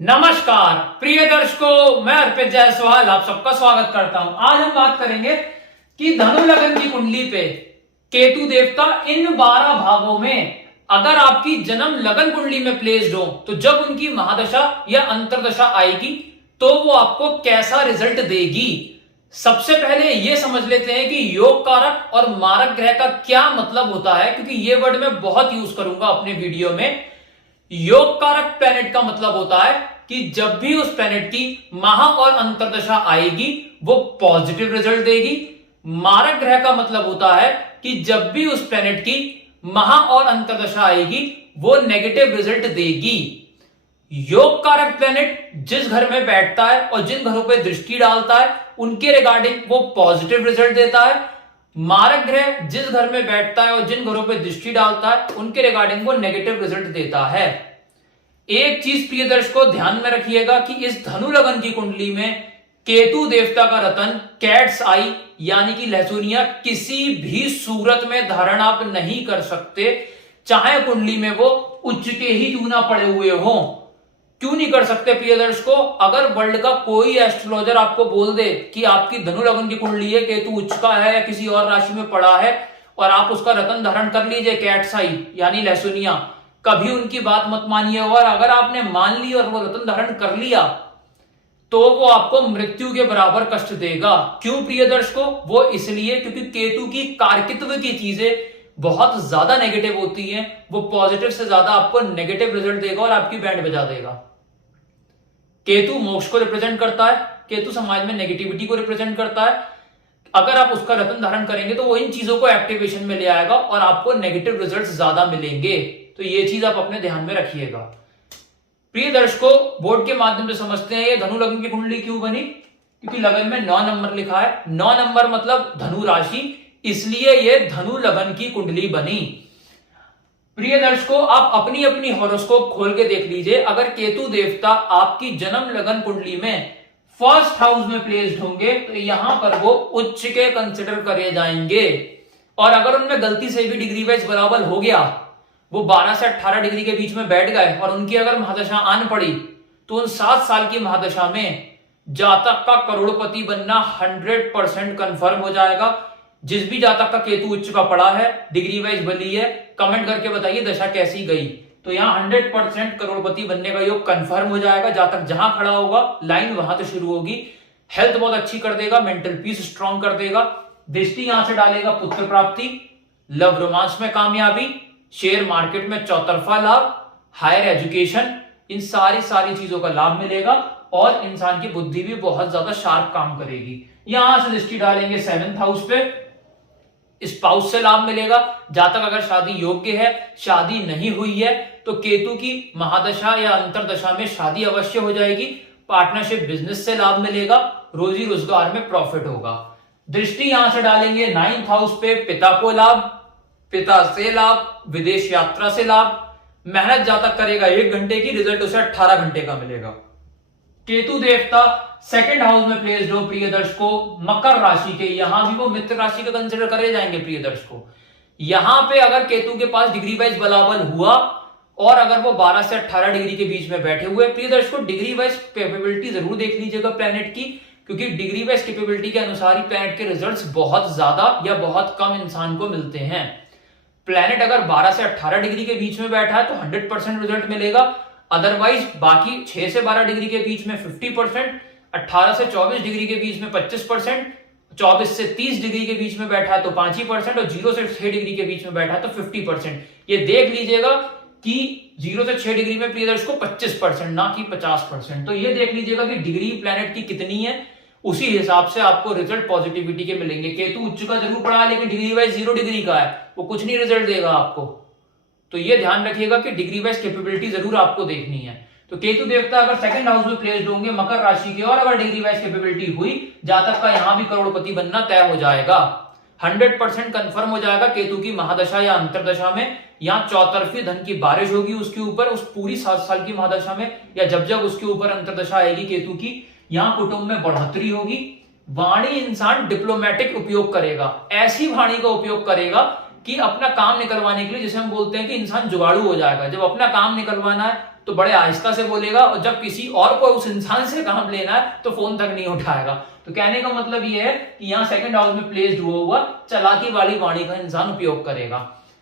नमस्कार प्रिय दर्शकों, मैं अर्पित जायसवाल आप सबका स्वागत करता हूं। आज हम बात करेंगे कि धनु लगन की कुंडली पे केतु देवता इन 12 भावों में अगर आपकी जन्म लगन कुंडली में प्लेस्ड हो तो जब उनकी महादशा या अंतरदशा आएगी तो वो आपको कैसा रिजल्ट देगी। सबसे पहले ये समझ लेते हैं कि योग कारक और मारक ग्रह का क्या मतलब होता है, क्योंकि ये वर्ड मैं बहुत यूज करूंगा अपने वीडियो में। योग कारक प्लैनेट का मतलब होता है कि जब भी उस प्लैनेट की महा और अंतरदशा आएगी वो पॉजिटिव रिजल्ट देगी। मारक ग्रह का मतलब होता है कि जब भी उस प्लैनेट की महा और अंतरदशा आएगी वो नेगेटिव रिजल्ट देगी। योग कारक प्लैनेट जिस घर में बैठता है और जिन घरों पर दृष्टि डालता है उनके रिगार्डिंग वो पॉजिटिव रिजल्ट देता है। मारक ग्रह जिस घर में बैठता है और जिन घरों पर दृष्टि डालता है उनके रिगार्डिंग वो नेगेटिव रिजल्ट देता है। एक चीज प्रिय दर्शकों ध्यान में रखिएगा कि इस धनु लगन की कुंडली में केतु देवता का रतन कैट्स आई यानी कि लहसुनिया किसी भी सूरत में धारण आप नहीं कर सकते, चाहे कुंडली में वो उच्च के ही क्यों ना पड़े हुए हों। क्यों नहीं कर सकते प्रिय दर्शकों? अगर वर्ल्ड का कोई एस्ट्रोलॉजर आपको बोल दे कि आपकी धनु लगन की कुंडली है, केतु उच्च का है या किसी और राशि में पड़ा है और आप उसका रतन धारण कर लीजिए कैट्स आई यानी लहसुनिया, कभी उनकी बात मत मानिए। और अगर आपने मान ली और वो रतन धारण कर लिया तो वो आपको मृत्यु के बराबर कष्ट देगा। क्यों प्रिय दर्शकों? वो इसलिए क्योंकि केतु की कारकित्व की चीजें बहुत ज्यादा नेगेटिव होती हैं, वो पॉजिटिव से ज्यादा आपको नेगेटिव रिजल्ट देगा और आपकी बैंड बजा देगा। केतु मोक्ष को रिप्रेजेंट करता है, केतु समाज में नेगेटिविटी को रिप्रेजेंट करता है। अगर आप उसका रतन धारण करेंगे तो वो इन चीजों को एक्टिवेशन में ले आएगा और आपको नेगेटिव रिजल्ट्स ज्यादा मिलेंगे। तो ये चीज आप अपने ध्यान में रखिएगा। प्रिय दर्शकों, बोर्ड के माध्यम से समझते हैं ये धनु लगन की कुंडली क्यों बनी। क्योंकि लगन में 9 नंबर लिखा है, 9 नंबर मतलब धनु राशि, इसलिए ये धनु लगन की कुंडली बनी। प्रिय दर्शकों, आप अपनी अपनी हॉरोस्कोप खोल के देख लीजिए। अगर केतु देवता आपकी जन्म लगन कुंडली में फर्स्ट हाउस में प्लेस्ड होंगे तो यहां पर वो उच्च के कंसिडर करे जाएंगे। और अगर उनमें गलती से भी डिग्री वाइज बराबर हो गया, वो 12 से 18 डिग्री के बीच में बैठ गए और उनकी अगर महादशा आन पड़ी तो उन 7 साल की महादशा में जातक का करोड़पति बनना 100% कंफर्म हो जाएगा। जिस भी जातक का केतु उच्च का पड़ा है, डिग्री वाइज बनी है, कमेंट करके बताइए दशा कैसी गई। तो यहाँ 100% करोड़पति बनने का योग कंफर्म हो जाएगा। जातक जहां खड़ा होगा लाइन वहां से शुरू होगी। हेल्थ बहुत अच्छी कर देगा, मेंटल पीस स्ट्रॉन्ग कर देगा, दृष्टि यहां से डालेगा पुत्र प्राप्ति, लव रोमांस में कामयाबी, शेयर मार्केट में चौतरफा लाभ, हायर एजुकेशन, इन सारी चीजों का लाभ मिलेगा और इंसान की बुद्धि भी बहुत ज्यादा शार्प काम करेगी। यहां से दृष्टि डालेंगे 7th हाउस पे, स्पाउस से लाभ मिलेगा। जातक अगर शादी योग्य है, शादी नहीं हुई है तो केतु की महादशा या अंतरदशा में शादी अवश्य हो जाएगी। पार्टनरशिप बिजनेस से लाभ मिलेगा, रोजी रोजगार में प्रॉफिट होगा। दृष्टि यहां से डालेंगे 9th हाउस पे, पिता को लाभ, पिता से लाभ, विदेश यात्रा से लाभ। मेहनत जातक करेगा 1 घंटे की, रिजल्ट उसे 18 घंटे का मिलेगा। केतु देवता 2nd हाउस में प्लेस्ड हो प्रिय दर्शकों मकर राशि के, यहां भी वो मित्र राशि का कंसिडर करे जाएंगे। प्रिय दर्शकों, यहां पे अगर केतु के पास डिग्री वाइज बलाबल हुआ और अगर वो 12 से 18 डिग्री के बीच में बैठे हुए, प्रिय दर्शकों डिग्री वाइज कैपेबिलिटी जरूर देख लीजिएगा प्लैनेट की, क्योंकि डिग्री वाइज कैपेबिलिटी के अनुसार ही प्लैनेट के रिजल्ट्स बहुत ज्यादा या बहुत कम इंसान को मिलते हैं। प्लैनेट अगर 12 से 18 डिग्री के बीच में बैठा है तो 100% रिजल्ट मिलेगा। अदरवाइज बाकी 6 से 12 डिग्री के बीच में 50%, 18 से 24 डिग्री के बीच में 25%, 24 से 30 डिग्री के बीच में बैठा है तो 5% और 0 से 6 डिग्री के बीच में बैठा है तो 50%। ये देख लीजिएगा कि 0 से 6 डिग्री में प्रिय दर्शकों 25% ना कि 50%। तो ये देख लीजिएगा कि डिग्री प्लैनेट की कितनी है, उसी हिसाब से आपको रिजल्ट पॉजिटिविटी के मिलेंगे। केतु उच्च का जरूर पड़ा है लेकिन डिग्री वाइज 0 डिग्री का है, वो कुछ नहीं रिजल्ट देगा आपको। तो ये ध्यान रखिएगा कि डिग्री वाइज कैपेबिलिटी जरूर आपको देखनी है। तो केतु देवता अगर 2nd हाउस में प्लेस्ड होंगे मकर राशि के और अगर डिग्री वाइज कैपेबिलिटी हुई, जातक का यहां भी करोड़पति बनना तय हो जाएगा। 100% कंफर्म हो जाएगा। केतु की महादशा या अंतरदशा में यहाँ चौतरफी धन की बारिश होगी उसके ऊपर, उस पूरी 7 साल की महादशा में, या जब उसके ऊपर अंतरदशा आएगी केतु की, यहाँ कुटुंब में बढ़ोतरी होगी। वाणी इंसान डिप्लोमेटिक उपयोग करेगा, ऐसी वाणी का उपयोग करेगा कि अपना काम निकलवाने के लिए, जिसे हम बोलते हैं कि इंसान जुगाड़ू हो जाएगा। जब अपना काम निकलवाना है तो बड़े आहिस्ता से बोलेगा, और जब किसी और को उस इंसान से काम लेना है तो फोन तक नहीं उठाएगा। तो कहने का मतलब ये है कि यहाँ सेकंड हाउस में प्लेस्ड हुआ चालाकी वाली वाणी का इंसान उपयोग करेगा।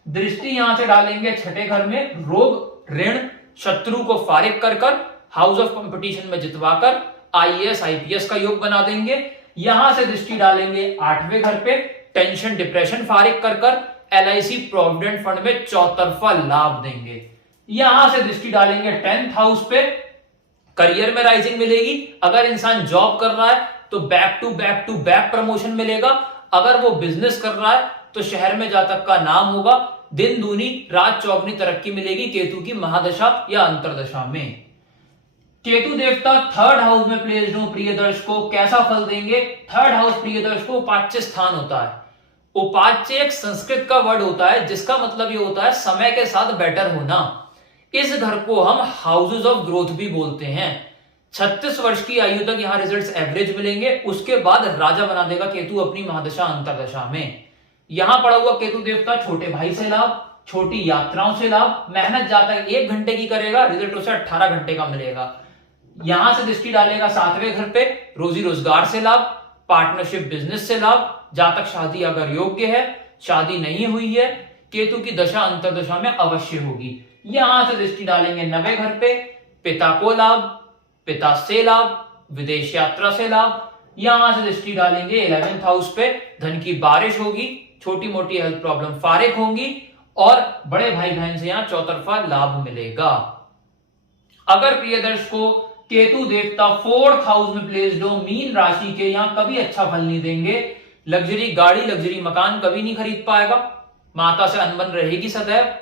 दृष्टि यहां से डालेंगे छठे घर में, रोग ऋण शत्रु को फारिग कर कर, हाउस ऑफ कंपटीशन में जितवाकर आईएएस आईपीएस का योग बना देंगे। यहां से दृष्टि डालेंगे आठवें घर पे, टेंशन डिप्रेशन फारिग कर कर एलआईसी प्रोविडेंट फंड में चौतरफा लाभ देंगे। यहां से दृष्टि डालेंगे 10th हाउस पे, करियर में राइजिंग मिलेगी। अगर इंसान जॉब कर रहा है तो बैक टू बैक प्रमोशन मिलेगा। अगर वो बिजनेस कर रहा है तो शहर में जातक का नाम होगा। दिन दूनी रात चौगनी तरक्की मिलेगी केतु की महादशा या अंतरदशा में। केतु देवता 3rd हाउस में प्लेस्ड हो प्रिय दर्शकों, कैसा फल देंगे? 3rd हाउस प्रिय दर्शकों उपाच्य स्थान होता है। उपाच्य एक संस्कृत का वर्ड होता है जिसका मतलब ये होता है समय के साथ बेटर होना। इस घर को हम हाउसेस ऑफ ग्रोथ भी बोलते हैं। 36 वर्ष की आयु तक यहां रिजल्ट्स एवरेज मिलेंगे, उसके बाद राजा बना देगा केतु अपनी महादशा अंतरदशा में। यहां पड़ा हुआ केतु देवता छोटे भाई से लाभ, छोटी यात्राओं से लाभ, मेहनत ज्यादा 1 घंटे की करेगा, रिजल्ट उसे 18 घंटे का मिलेगा। यहां से दृष्टि डालेगा 7वें घर पे, रोजी रोजगार से लाभ, पार्टनरशिप बिजनेस से लाभ, जातक शादी अगर योग्य है, शादी नहीं हुई है, केतु की दशा अंतरदशा में अवश्य होगी। यहां से दृष्टि डालेंगे 9वें घर पे, पिता को लाभ, पिता से लाभ, विदेश यात्रा से लाभ। यहां से दृष्टि डालेंगे 11th हाउस पे, धन की बारिश होगी, छोटी मोटी हेल्थ प्रॉब्लम फारिग होंगी और बड़े भाई बहन से यहां चौतरफा लाभ मिलेगा। अगर प्रिय दर्शकों केतु देवता 4th हाउस में प्लेस्ड हो मीन राशि के, यहां कभी अच्छा फल नहीं देंगे। लग्जरी गाड़ी लग्जरी मकान कभी नहीं खरीद पाएगा, माता से अनबन रहेगी सदैव।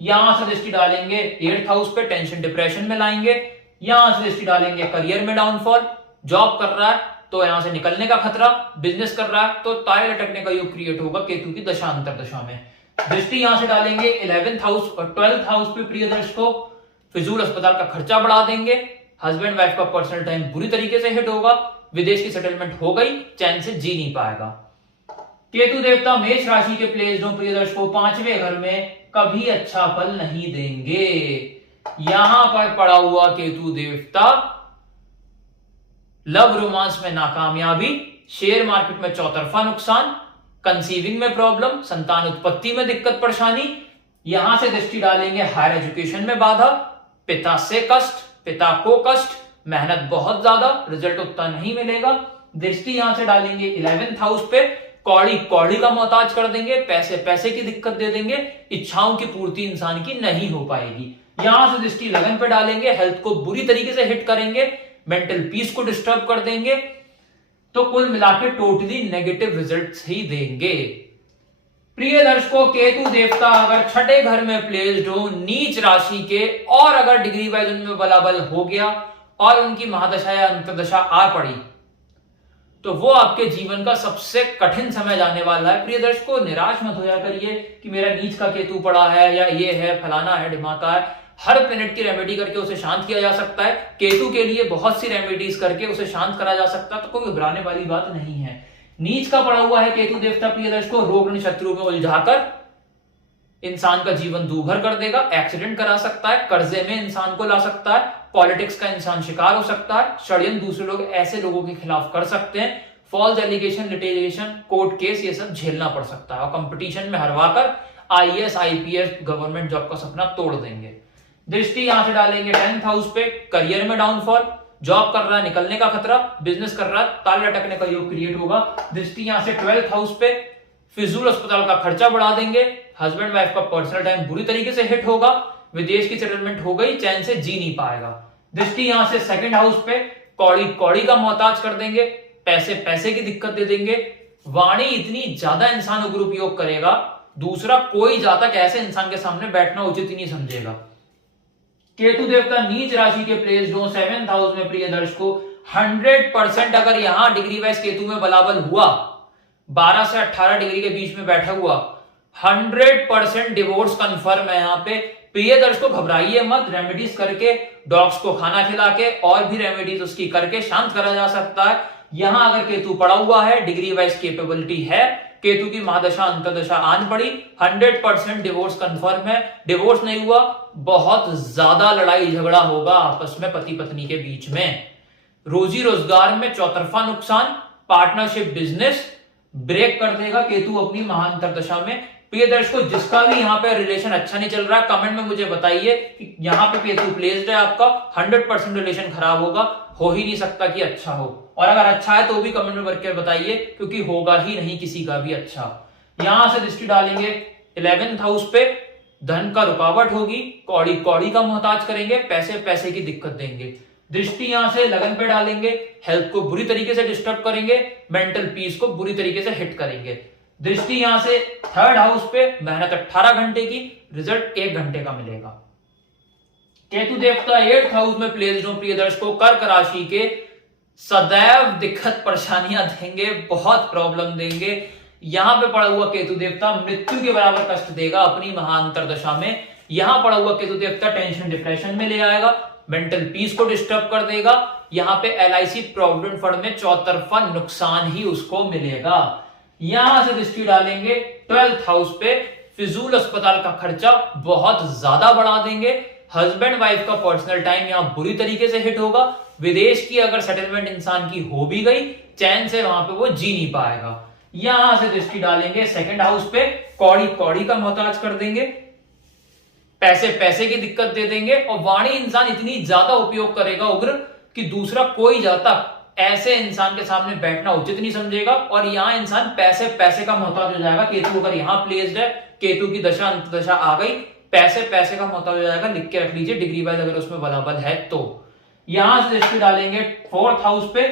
यहां से दृष्टि डालेंगे 8th हाउस पे, टेंशन डिप्रेशन में लाएंगे। यहां से दृष्टि डालेंगे करियर में डाउनफॉल, जॉब कर रहा है तो यहां से निकलने का खतरा, बिजनेस कर रहा है तो तारे लटकने का योग क्रिएट होगा केतु की दशा अंतरदशा में। दृष्टि यहां से डालेंगे 11th हाउस और 12th हाउस पे प्रिय दर्शकों, फिजूल अस्पताल का खर्चा बढ़ा देंगे, हस्बैंड वाइफ का पर्सनल टाइम बुरी तरीके से हिट होगा, विदेश की सेटलमेंट हो गई, चैन से जी नहीं पाएगा। केतु देवता मेष राशि के प्लेस्ड हो प्रिय दर्शकों 5वें घर में, कभी अच्छा फल नहीं देंगे। यहां पर पड़ा हुआ केतु देवता लव रोमांस में नाकामयाबी, शेयर मार्केट में चौतरफा नुकसान, कंसीविंग में प्रॉब्लम, संतान उत्पत्ति में दिक्कत परेशानी। यहां से दृष्टि डालेंगे हायर एजुकेशन में बाधा, पिता से कष्ट, पिता को कष्ट, मेहनत बहुत ज्यादा, रिजल्ट उतना नहीं मिलेगा। दृष्टि यहां से डालेंगे 11th हाउस पे, कौड़ी कौड़ी का मोहताज कर देंगे, पैसे पैसे की दिक्कत दे देंगे, इच्छाओं की पूर्ति इंसान की नहीं हो पाएगी। यहां से दृष्टि लगन पे डालेंगे, हेल्थ को बुरी तरीके से हिट करेंगे, मेंटल पीस को डिस्टर्ब कर देंगे। तो कुल मिलाकर टोटली नेगेटिव रिजल्ट्स ही देंगे। प्रिय दर्शकों केतु देवता अगर छठे घर में प्लेस्ड हो नीच राशि के, और अगर डिग्री वाइज उनमें बलाबल हो गया और उनकी महादशा या अंतरदशा आ पड़ी तो वो आपके जीवन का सबसे कठिन समय जाने वाला है। प्रिय दर्शकों निराश मत होया करिए कि मेरा नीच का केतु पड़ा है या ये है फलाना है ढिमाका है। हर प्लेनेट की रेमेडी करके उसे शांत किया जा सकता है। केतु के लिए बहुत सी रेमेडीज करके उसे शांत करा जा सकता है, तो कोई घबराने वाली बात नहीं है। नीच का पड़ा हुआ है केतु देवता प्रिय दर्शकों रोग ऋण शत्रु में उलझाकर इंसान का जीवन दूभर कर देगा, एक्सीडेंट करा सकता है, कर्जे में इंसान को ला सकता है, पॉलिटिक्स का इंसान शिकार हो सकता है, षड्यंत्र दूसरे लोग ऐसे लोगों के खिलाफ कर सकते हैं, false allegation litigation court case ये सब झेलना पड़ सकता है और कंपटीशन में हरवाकर आईएएस आईपीएस गवर्नमेंट जॉब का सपना तोड़ देंगे। दृष्टि यहां से डालेंगे 10th हाउस पे, करियर में डाउनफॉल, जॉब कर रहा है निकलने का खतरा, बिजनेस कर रहा है ताल लटकने का योग क्रिएट होगा। दृष्टि यहां से 12th हाउस पे, फिजूल अस्पताल का खर्चा बढ़ा देंगे, हस्बैंड वाइफ का पर्सनल टाइम बुरी तरीके से हिट होगा, विदेश की सेटलमेंट हो गई, चैन से जी नहीं पाएगा। दृष्टि यहां से 2nd हाउस पे, कौड़ी कौड़ी का मोहताज कर देंगे, पैसे पैसे की दिक्कत दे देंगे, वाणी इतनी ज्यादा इंसान उग्र उपयोग करेगा दूसरा कोई जातक ऐसे इंसान के सामने बैठना उचित ही नहीं समझेगा। केतु देवता नीच राशि के प्लेस्ड हो 7th हाउस में प्रिय दर्शकों 100% अगर यहां डिग्री वाइज केतु में बलाबल हुआ 12 से 18 डिग्री के बीच में बैठा हुआ 100% डिवोर्स कंफर्म है। यहाँ पे प्रिय दर्शकों घबराइए मत, रेमेडीज करके डॉग्स को खाना खिला के और भी रेमेडीज उसकी करके शांत करा जा सकता है। यहां अगर केतु पड़ा हुआ है डिग्री वाइज कैपेबिलिटी है केतु की महादशा अंतर्दशा आन पड़ी, 100% डिवोर्स कंफर्म है। डिवोर्स नहीं हुआ, बहुत ज्यादा लड़ाई झगड़ा होगा आपस में पति पत्नी के बीच में। रोजी रोजगार में चौतरफा नुकसान, पार्टनरशिप बिजनेस ब्रेक कर देगा केतु अपनी महाअंतर्दशा में। प्रिय दर्शकों, जिसका भी यहाँ पे रिलेशन अच्छा नहीं चल रहा, कमेंट में मुझे बताइए कि यहाँ पे केतु प्लेस्ड है आपका, 100% रिलेशन खराब होगा, हो ही नहीं सकता कि अच्छा हो। और अगर अच्छा है तो भी कमेंट में करके बताइए, क्योंकि होगा ही नहीं किसी का भी अच्छा। यहां से दृष्टि डालेंगे 11th हाउस पे, धन का रुकावट होगी, कौड़ी कौड़ी का मोहताज करेंगे, पैसे पैसे की दिक्कत देंगे। दृष्टि यहां से लगन पे डालेंगे, हेल्थ को बुरी तरीके से डिस्टर्ब करेंगे, मेंटल पीस को बुरी तरीके से हिट करेंगे। दृष्टि यहां से 3rd हाउस पे, मेहनत 18 घंटे की, रिजल्ट 1 घंटे का मिलेगा। केतु देवता 8th हाउस में प्लेस्ड हो प्रिय दर्शकों, कर्क राशि के, सदैव दिक्कत परेशानियां देंगे, बहुत प्रॉब्लम देंगे। यहां पे पड़ा हुआ केतु देवता मृत्यु के बराबर कष्ट देगा अपनी महाअंतर्दशा में। यहां पड़ा हुआ केतु देवता टेंशन डिप्रेशन में ले आएगा, मेंटल पीस को डिस्टर्ब कर देगा। यहां पे LIC प्रोविडेंट फंड में चौतरफा नुकसान ही उसको मिलेगा। यहां से दृष्टि डालेंगे 12th हाउस पे, फिजूल अस्पताल का खर्चा बहुत ज्यादा बढ़ा देंगे। हस्बैंड वाइफ का पर्सनल टाइम यहां बुरी तरीके से हिट होगा। विदेश की अगर सेटलमेंट इंसान की हो भी गई, चैन से वहां पे वो जी नहीं पाएगा। यहां से दृष्टि डालेंगे 2nd हाउस पे, कौड़ी कौड़ी का मोहताज कर देंगे, पैसे पैसे की दिक्कत दे देंगे। और वाणी इंसान इतनी ज्यादा उपयोग करेगा उग्र कि दूसरा कोई जातक ऐसे इंसान के सामने बैठना उचित नहीं समझेगा। और यहां इंसान पैसे पैसे का मोहताज हो जाएगा। केतु अगर यहां प्लेस्ड है, केतु की दशा अंतदशा आ गई, पैसे पैसे का मोहताज हो जाएगा। लिख के रख लीजिए डिग्री वाइज अगर उसमें बलाबल है तो। यहां से दृष्टि डालेंगे 4th हाउस पे,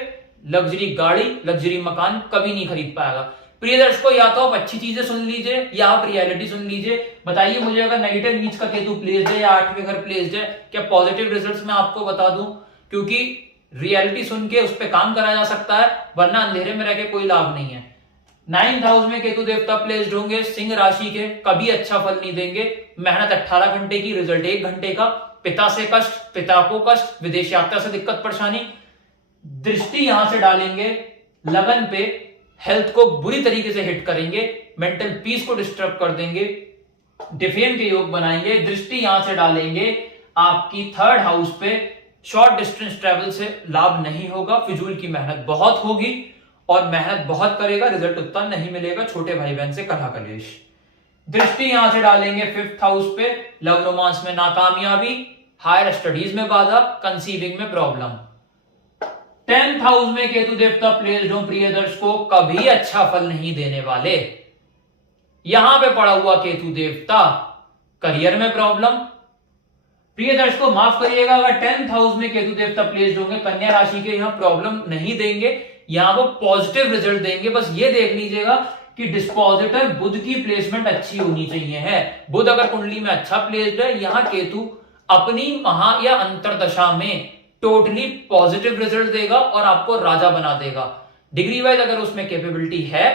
लग्जरी गाड़ी लग्जरी मकान कभी नहीं खरीद पाएगा। प्रिय दर्शकों, या तो आप अच्छी चीजें सुन लीजिए या आप रियलिटी सुन लीजिए। बताइए मुझे, अगर नेगेटिव नीच का केतु प्लेस्ड है या 8वें घर प्लेस्ड है, क्या पॉजिटिव रिजल्ट्स मैं आपको बता दूं? क्योंकि रियलिटी सुन के उस पर काम करा जा सकता है, वरना अंधेरे में रह के कोई लाभ नहीं है। 9th हाउस में केतु देवता प्लेस्ड होंगे, सिंह राशि के, कभी अच्छा फल नहीं देंगे। मेहनत 18 घंटे की, रिजल्ट 1 घंटे का। पिता से कष्ट, पिता को कष्ट, विदेश यात्रा से दिक्कत परेशानी। दृष्टि यहां से डालेंगे लगन पे, हेल्थ को बुरी तरीके से हिट करेंगे, मेंटल पीस को डिस्टर्ब कर देंगे, डिफेम के योग बनाएंगे। दृष्टि यहां से डालेंगे आपकी 3rd हाउस पे, शॉर्ट डिस्टेंस ट्रेवल से लाभ नहीं होगा, फिजूल की मेहनत बहुत होगी और मेहनत बहुत करेगा, रिजल्ट उतना नहीं मिलेगा, छोटे भाई बहन से कलह कलेश। दृष्टि यहां से डालेंगे 5th हाउस पे, लव रोमांस में नाकामयाबी, हायर स्टडीज में बाधा, कंसीविंग में प्रॉब्लम। 10th हाउस में केतु देवता प्लेस्ड हो प्रिय दर्शकों, कभी अच्छा फल नहीं देने वाले। यहां पे पड़ा हुआ केतु देवता, करियर में प्रॉब्लम। प्रिय दर्शकों माफ करिएगा, अगर 10th हाउस में केतु देवता प्लेस्ड होंगे, कन्या राशि के, यहां प्रॉब्लम नहीं देंगे, यहां वो पॉजिटिव रिजल्ट देंगे। बस ये देख लीजिएगा कि डिस्पोजिटर बुध की प्लेसमेंट अच्छी होनी चाहिए है। बुध अगर कुंडली में अच्छा प्लेस्ड है, यहां केतु अपनी महा या अंतरदशा में टोटली पॉजिटिव रिजल्ट देगा और आपको राजा बना देगा। डिग्री वाइज अगर उसमें कैपेबिलिटी है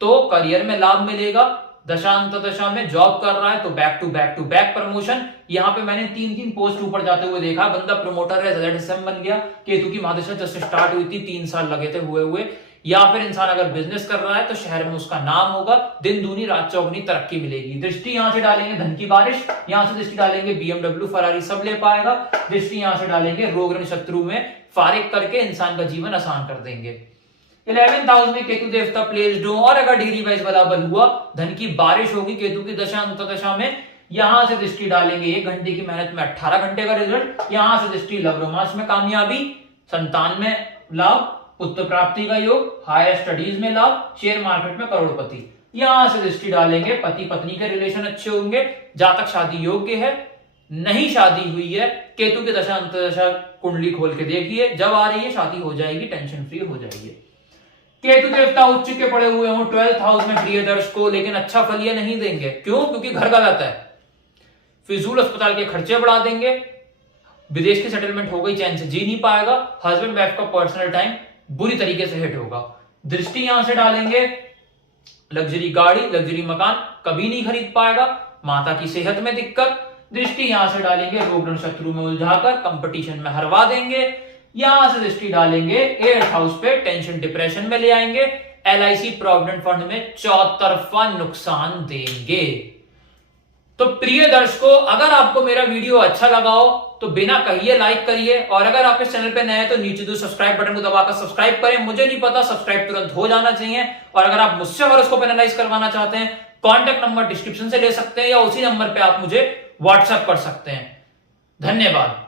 तो करियर में लाभ मिलेगा। दशांतदशा में जॉब कर रहा है तो बैक टू बैक प्रमोशन। यहां पे मैंने 3 पोस्ट ऊपर जाते हुए देखा, बंदा प्रमोटर है, ZSM बन गया। केतु की महादशा जब स्टार्ट हुई थी 3 साल लगे थे हुए। या फिर इंसान अगर बिजनेस कर रहा है तो शहर में उसका नाम होगा, दिन दूनी रात चौगनी तरक्की मिलेगी। दृष्टि यहां से डालेंगे धन की बारिश, यहां से दृष्टि डालेंगे BMW फरारी सब ले पाएगा। दृष्टि यहां से डालेंगे रोग ऋण शत्रु में फारिग करके इंसान का जीवन आसान कर देंगे। 11th हाउस में केतु देवता प्लेस्ड हो और अगर डिग्री वाइज बराबर हुआ, धन की बारिश होगी केतु की दशा अंतदशा में। यहां से दृष्टि डालेंगे 1 घंटे की मेहनत में 18 घंटे का रिजल्ट। यहां से दृष्टि लव रोमांस में कामयाबी, संतान में लाभ, पुत्र प्राप्ति का योग, हायर स्टडीज में लाभ, शेयर मार्केट में करोड़पति। यहां से दृष्टि डालेंगे पति पत्नी के रिलेशन अच्छे होंगे, जातक शादी योग्य है, नहीं शादी हुई है, केतु की दशा अंतदशा कुंडली खोल के देखिए, जब आ रही है शादी हो जाएगी, टेंशन फ्री हो जाएगी। केतु देवता उच्च के पड़े हुए हो 12th हाउस में प्रिय दर्शकों, लेकिन अच्छा फल ये नहीं देंगे। क्यों? क्योंकि घर गलत है, फिजूल अस्पताल के खर्चे बढ़ा देंगे, विदेश की सेटलमेंट हो गई, चैन से जी नहीं पाएगा, हस्बैंड वाइफ का पर्सनल टाइम बुरी तरीके से हिट होगा। दृष्टि यहां से डालेंगे लग्जरी गाड़ी लग्जरी मकान कभी नहीं खरीद पाएगा, माता की सेहत में दिक्कत। दृष्टि यहां से डालेंगे रोग ऋण शत्रु में उलझाकर कंपटीशन में हरवा देंगे। यहां से दृष्टि डालेंगे 8th हाउस पे, टेंशन डिप्रेशन में ले आएंगे, LIC प्रोविडेंट फंड में चौतरफा नुकसान देंगे। तो प्रिय दर्शकों, अगर आपको मेरा वीडियो अच्छा लगा हो तो बिना कहिए लाइक करिए, और अगर आप इस चैनल पे नए हैं तो नीचे जो सब्सक्राइब बटन को दबाकर सब्सक्राइब करें। मुझे नहीं पता, सब्सक्राइब तुरंत हो जाना चाहिए। और अगर आप मुझसे हॉरोस्कोप एनालाइज करवाना चाहते हैं, कॉन्टैक्ट नंबर डिस्क्रिप्शन से ले सकते हैं या उसी नंबर पे आप मुझे व्हाट्सएप कर सकते हैं। धन्यवाद।